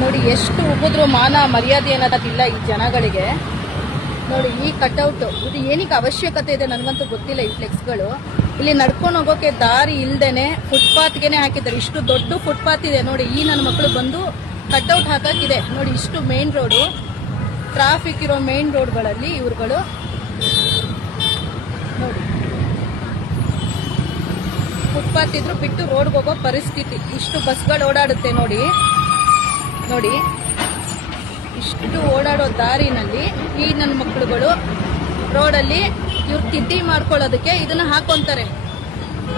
ನೋಡಿ ಎಷ್ಟು ಉಗಿದ್ರು ಮಾನ ಮರ್ಯಾದೆ ಅನ್ನೋದಿಲ್ಲ ಈ ಜನಗಳಿಗೆ. ನೋಡಿ ಈ ಕಟ್ಔಟ್ ಇದು ಏನಕ್ಕೆ ಅವಶ್ಯಕತೆ ಇದೆ ನನಗಂತೂ ಗೊತ್ತಿಲ್ಲ. ಈ ಫ್ಲೆಕ್ಸ್ಗಳು ಇಲ್ಲಿ ನಡ್ಕೊಂಡು ಹೋಗೋಕೆ ದಾರಿ ಇಲ್ದೇನೆ ಫುಟ್ಪಾತ್ಗೆನೆ ಹಾಕಿದ್ದಾರೆ. ಇಷ್ಟು ದೊಡ್ಡ ಫುಟ್ಪಾತ್ ಇದೆ ನೋಡಿ. ಈ ನನ್ನ ಮಕ್ಕಳು ಬಂದು ಕಟ್ಔಟ್ ಹಾಕಕ್ಕಿದೆ ನೋಡಿ. ಇಷ್ಟು ಮೇನ್ ರೋಡು, ಟ್ರಾಫಿಕ್ ಇರೋ ಮೇನ್ ರೋಡ್ಗಳಲ್ಲಿ ಇವ್ರುಗಳು ನೋಡಿ ಫುಟ್ಪಾತ್ ಇದ್ರು ಬಿಟ್ಟು ರೋಡ್ಗೆ ಹೋಗೋ ಪರಿಸ್ಥಿತಿ. ಇಷ್ಟು ಬಸ್ಗಳು ಓಡಾಡುತ್ತೆ ನೋಡಿ. ನೋಡಿ ಇಷ್ಟು ಓಡಾಡೋ ದಾರಿನಲ್ಲಿ ಈ ನನ್ನ ಮಕ್ಕಳುಗಳು ರೋಡಲ್ಲಿ ಇವ್ರು ತಿಥಿ ಮಾಡ್ಕೊಳ್ಳೋದಕ್ಕೆ ಇದನ್ನ ಹಾಕೊಂತಾರೆ.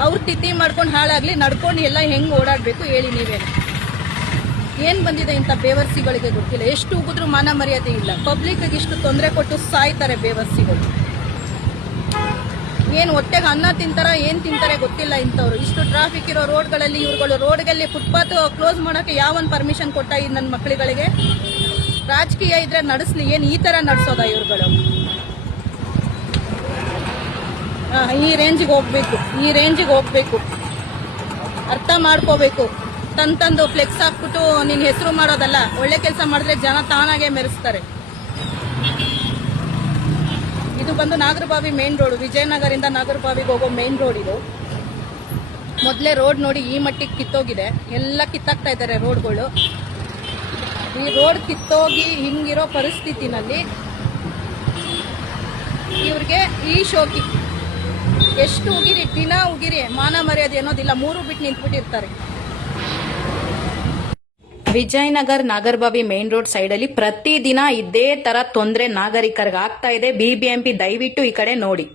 ಅವ್ರು ತಿಥಿ ಮಾಡ್ಕೊಂಡು ಹಾಳಾಗ್ಲಿ, ನಡ್ಕೊಂಡು ಎಲ್ಲ ಹೆಂಗ್ ಓಡಾಡ್ಬೇಕು ಹೇಳಿ ನೀವೇ. ಏನ್ ಬಂದಿದೆ ಇಂಥ ಬೇವರ್ಸಿಗಳಿಗೆ ಗೊತ್ತಿಲ್ಲ. ಎಷ್ಟು ಉಗಿದ್ರು ಮಾನ ಮರ್ಯಾದೆ ಇಲ್ಲ. ಪಬ್ಲಿಕ್ ಇಷ್ಟು ತೊಂದರೆ ಕೊಟ್ಟು ಸಾಯ್ತಾರೆ ಬೇವರ್ಸಿಗಳು. ಏನ್ ಹೊಟ್ಟೆಗೆ ಅನ್ನ ತಿಂತಾರ ಏನ್ ತಿಂತಾರೆ ಗೊತ್ತಿಲ್ಲ ಇಂಥವ್ರು. ಇಷ್ಟು ಟ್ರಾಫಿಕ್ ಇರೋ ರೋಡ್ಗಳಲ್ಲಿ ಇವ್ರುಗಳು ರೋಡ್ಗಳಲ್ಲಿ ಫುಟ್ಪಾತ್ ಕ್ಲೋಸ್ ಮಾಡೋಕೆ ಯಾವನ್ ಪರ್ಮಿಷನ್ ಕೊಟ್ಟ ಈ ನನ್ನ ಮಕ್ಕಳುಗಳಿಗೆ? ರಾಜಕೀಯ ಇದ್ರೆ ನಡೆಸ್ಲಿ, ಏನ್ ಈ ತರ ನಡೆಸೋದ ಇವ್ರುಗಳು? ಈ ರೇಂಜಿಗೆ ಹೋಗ್ಬೇಕು, ಈ ರೇಂಜಿಗೆ ಹೋಗ್ಬೇಕು. ಅರ್ಥ ಮಾಡ್ಕೋಬೇಕು. ತಂದು ಫ್ಲೆಕ್ಸ್ ಹಾಕ್ಬಿಟ್ಟು ನಿನ್ ಹೆಸರು ಮಾಡೋದಲ್ಲ. ಒಳ್ಳೆ ಕೆಲಸ ಮಾಡಿದ್ರೆ ಜನ ತಾನಾಗೆ ಮೆರೆಸ್ತಾರೆ. ಇದು ಬಂದು ನಾಗರಬಾವಿ ಮೇನ್ ರೋಡ್, ವಿಜಯನಗರಿಂದ ನಾಗರಬಾವಿಗೆ ಹೋಗೋ ಮೇನ್ ರೋಡ್ ಇದು. ಮೊದಲೇ ರೋಡ್ ನೋಡಿ ಈ ಮಟ್ಟಿಗೆ ಕಿತ್ತೋಗಿದೆ. ಎಲ್ಲ ಕಿತ್ತಾಕ್ತಾ ಇದ್ದಾರೆ ರೋಡ್ಗಳು. ಈ ರೋಡ್ ಕಿತ್ತೋಗಿ ಹಿಂಗಿರೋ ಪರಿಸ್ಥಿತಿನಲ್ಲಿ ಇವ್ರಿಗೆ ಈ ಶೋಕಿ. ಎಷ್ಟು ಉಗಿರಿ, ದಿನ ಉಗಿರಿ, ಮಾನ ಮರ್ಯಾದೆ ಅನ್ನೋದಿಲ್ಲ. ಮೂರು ಬಿಟ್ಟು ನಿಂತ್ಬಿಟ್ಟಿರ್ತಾರೆ. Vijayanagar Nagarabhavi main road side ಅಲ್ಲಿ ಪ್ರತಿದಿನ ಇದೇ ತರ ತೊಂದರೆ ನಾಗರಿಕರಿಗೆ ಆಗ್ತಾ ಇದೆ. ಬಿಬಿಎಂಪಿ ದಯವಿಟ್ಟು ಈ ಕಡೆ ನೋಡಿ.